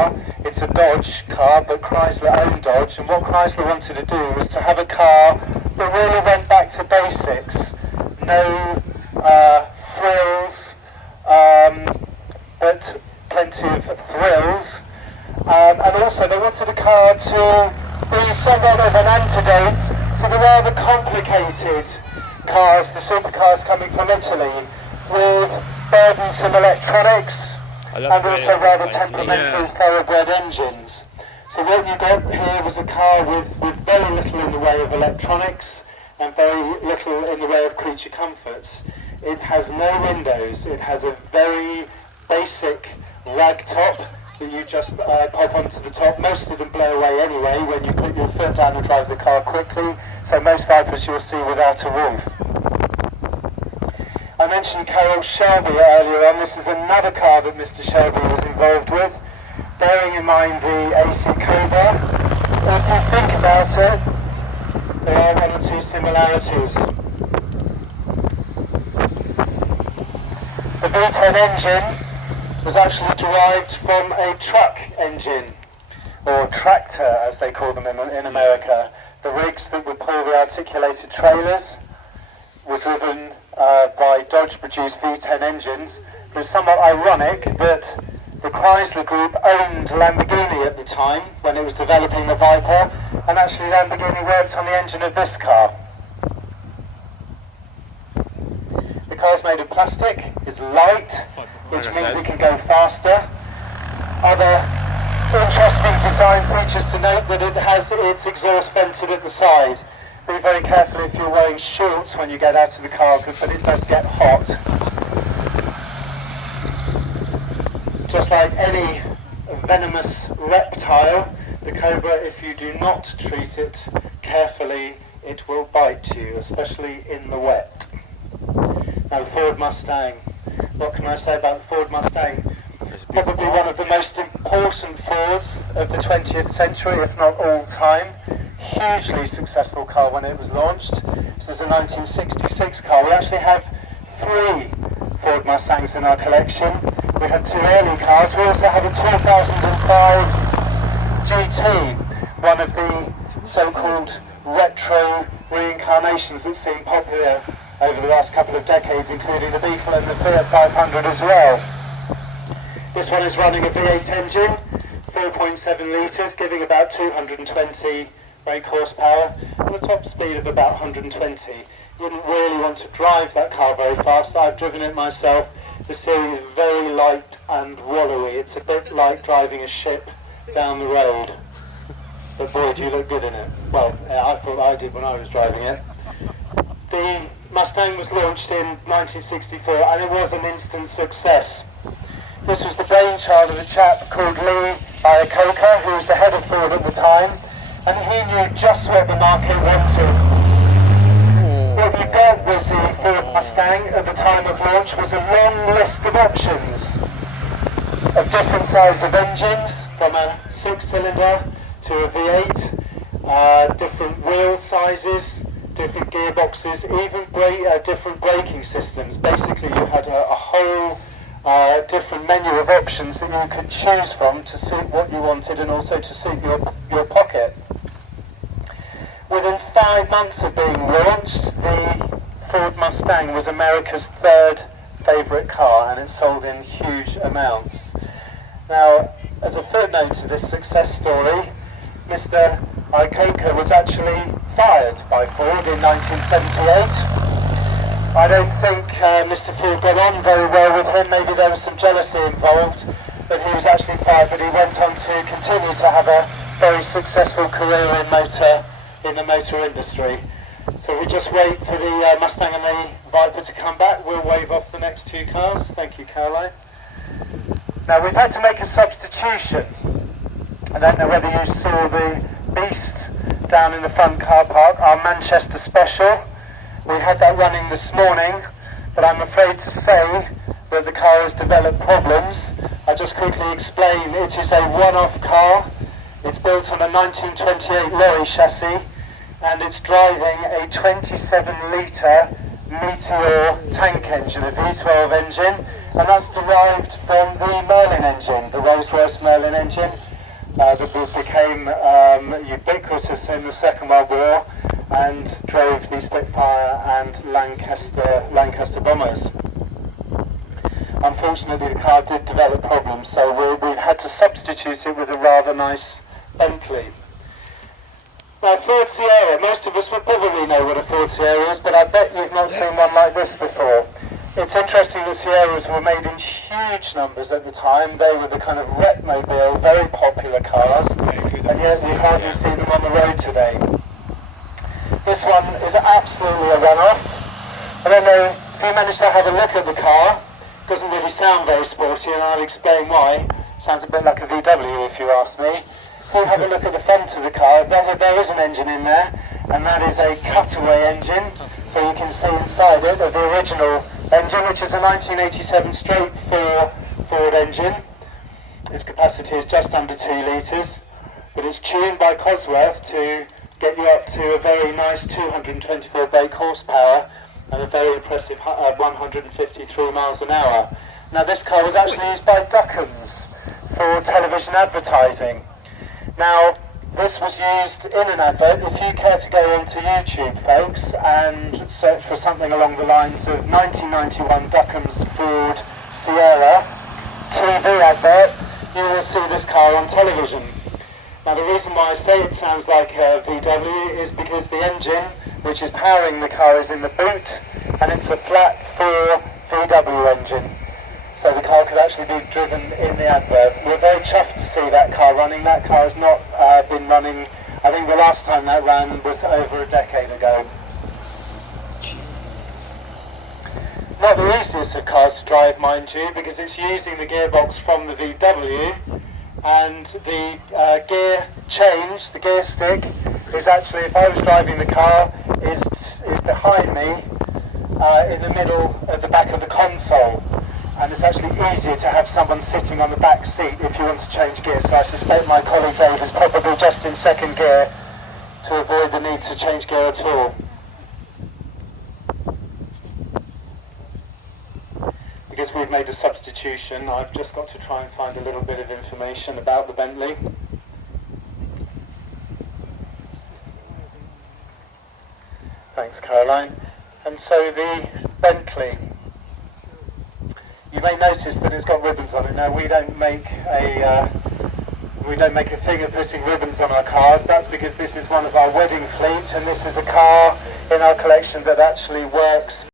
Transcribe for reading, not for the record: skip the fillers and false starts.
car. It's a Dodge car, but Chrysler owned Dodge, and what Chrysler wanted to do was to have a car that really went back to basics. No frills, but plenty of thrills. And also they wanted a car to be somewhat of an antidote to the rather complicated cars, the supercars coming from Italy, with burdensome electronics and also rather temperamental thoroughbred engines. So what you got here was a car with very little in the way of electronics and very little in the way of creature comforts. It has no windows, it has a very basic rag top that you just pop onto the top. Most of them blow away anyway when you put your foot down and drive the car quickly, so most Vipers you'll see without a roof. I mentioned Carroll Shelby earlier on. This is another car that Mr. Shelby was involved with, bearing in mind the AC Cobra. If you think about it, there are one or two similarities. The V10 engine was actually derived from a truck engine, or tractor as they call them in America. The rigs that would pull the articulated trailers were driven by Dodge-produced V10 engines. It was somewhat ironic that the Chrysler Group owned Lamborghini at the time when it was developing the Viper, and actually Lamborghini worked on the engine of this car. The car's made of plastic, it's light, which means it can go faster. Other interesting design features to note that it has its exhaust vented at the side. Be very careful if you're wearing shorts when you get out of the car, but it does get hot. Just like any venomous reptile, the Cobra, if you do not treat it carefully, it will bite you, especially in the wet. Now the Ford Mustang. What can I say about the Ford Mustang? Probably one of the most important Fords of the 20th century, if not all time. Hugely successful car when it was launched. This is a 1966 car. We actually have 3 Ford Mustangs in our collection. We have 2 early cars. We also have a 2005 GT, one of the so-called retro reincarnations that seem popular over the last couple of decades, including the Beetle and the Fiat 500 as well. This one is running a V8 engine, 4.7 litres, giving about 220 brake horsepower and a top speed of about 120. You wouldn't really want to drive that car very fast. I've driven it myself. The steering is very light and wallowy. It's a bit like driving a ship down the road. But boy, do you look good in it. Well, I thought I did when I was driving it. The Mustang was launched in 1964 and it was an instant success. This was the brainchild of a chap called Lee Iacocca, who was the head of Ford at the time, and he knew just what the market wanted. What you got with the Ford Mustang at the time of launch was a long list of options of different sizes of engines, from a 6-cylinder to a V8, different wheel sizes, different gearboxes, even different braking systems. Basically you had a whole different menu of options that you could choose from to suit what you wanted and also to suit your pocket. Within 5 months of being launched, the Ford Mustang was America's 3rd favourite car, and it sold in huge amounts. Now, as a footnote to this success story, Mr. Iacocca was actually fired by Ford in 1978. I don't think Mr. Ford got on very well with him. Maybe there was some jealousy involved, but he was actually fired, but he went on to continue to have a very successful career in the motor industry. So we just wait for the Mustang and the Viper to come back. We'll wave off the next 2 cars. Thank you, Caroline. Now we've had to make a substitution. I don't know whether you saw the Beast down in the front car park, our Manchester Special. We had that running this morning, but I'm afraid to say that the car has developed problems. I'll just quickly explain. It is a one-off car. It's built on a 1928 lorry chassis, and it's driving a 27-litre Meteor tank engine, a V12 engine, and that's derived from the Merlin engine, the Rolls-Royce Merlin engine that became ubiquitous in the Second World War and drove the Spitfire and Lancaster bombers. Unfortunately, the car did develop problems, so we've had to substitute it with a rather nice Bentley. Now, Ford Sierra, most of us would probably know what a Ford Sierra is, but I bet you've not seen one like this before. It's interesting that Sierras were made in huge numbers at the time. They were the kind of repmobile, very popular cars, and yet you hardly see them on the road today. This one is absolutely a run-off. I don't know if you managed to have a look at the car. It doesn't really sound very sporty, and I'll explain why. Sounds a bit like a VW if you ask me. If you have a look at the front of the car, there is an engine in there, and that is a cutaway engine, so you can see inside it of the original engine, which is a 1987 straight 4 Ford engine. Its capacity is just under 2 litres, but it's tuned by Cosworth to get you up to a very nice 224 brake horsepower and a very impressive 153 miles an hour. Now, this car was actually used by Duckham's for television advertising. Now, this was used in an advert. If you care to go onto YouTube, folks, and search for something along the lines of 1991 Duckham's Ford Sierra TV advert, you will see this car on television. Now, the reason why I say it sounds like a VW is because the engine, which is powering the car, is in the boot, and it's a flat 4 VW engine. So the car could actually be driven in the advert. We're very chuffed to see that car running. That car has not been running. I think the last time that ran was over a decade ago. Jeez. Not the easiest of cars to drive, mind you, because it's using the gearbox from the VW, and the gear change, the gear stick, is actually, if I was driving the car, is behind me in the middle of the back of the console. And it's actually easier to have someone sitting on the back seat if you want to change gear. So I suspect my colleague Dave is probably just in second gear to avoid the need to change gear at all. Because we've made a substitution, I've just got to try and find a little bit of information about the Bentley. Thanks, Caroline. And so the Bentley, you may notice that it's got ribbons on it. Now, we don't make a thing of putting ribbons on our cars. That's because this is one of our wedding fleet, and this is a car in our collection that actually works